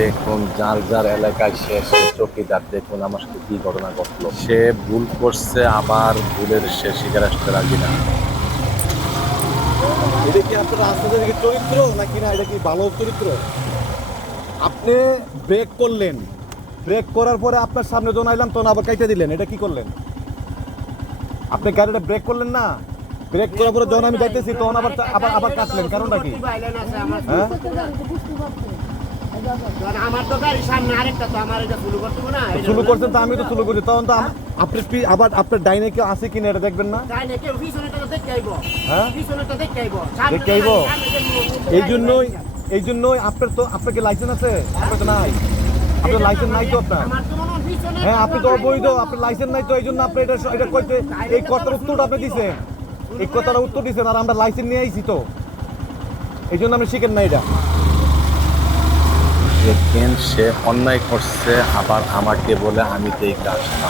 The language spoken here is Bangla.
দেখুন যার যার এলাকায় সে চৌকিদার, দেখুন আমার সাথে কি ঘটনা ঘটলো। সে ভুল করছে, আবার ভুলের সে স্বীকার আসতে রাজি না। এটা কি আপনার রাস্তাতে কি চরিত্র নাকি না, এটা কি ভালো চরিত্র? আপনি ব্রেক করলেন, ব্রেক করার পরে আপনার সামনে যখন আইলাম তখন আবার কাইটা দিলেন, এটা কি করলেন? আপনি গাড়িটা ব্রেক করলেন না, ব্রেক করার পরে যখন আমি যাইতেছি তখন আবার আবার আবার কাটলেন, কারণটা কি? হ্যাঁ, আমার তো গাড়ির সামনে আরেকটা, তো আমার এটা শুরু করতে না, শুরু করছেন তো আমি তো শুরু করছি, তখন তো আপনি আবার আপনার ডাইনে কেউ আছে কিনা এটা দেখবেন না? তাই না, কেউ পিছনেটা তো দেখতে আইবো, হ্যাঁ, পিছনেটা দেখতে আইবো, দেখতে আইব। এই জন্যই আপনাকে লাইসেন্স আছে? আপনার তো নাই, আপনার লাইসেন্স নাই তো আপনার। আমার তো মনে হয় পিছনে, হ্যাঁ, আপনি তো অবৈধ, আপনার লাইসেন্স নাই তো, এই জন্য আপনি এটা কইতে এই কথার উত্তরটা আপনি দিছেন, এই কথার উত্তর দিছেন, আর আমরা লাইসেন্স নিয়ে আইছি তো, এই জন্য আপনি শিখেন না এটা। দেখেন সে অন্যায় করছে, আবার আমাকে বলে আমি তো এই কাজ না।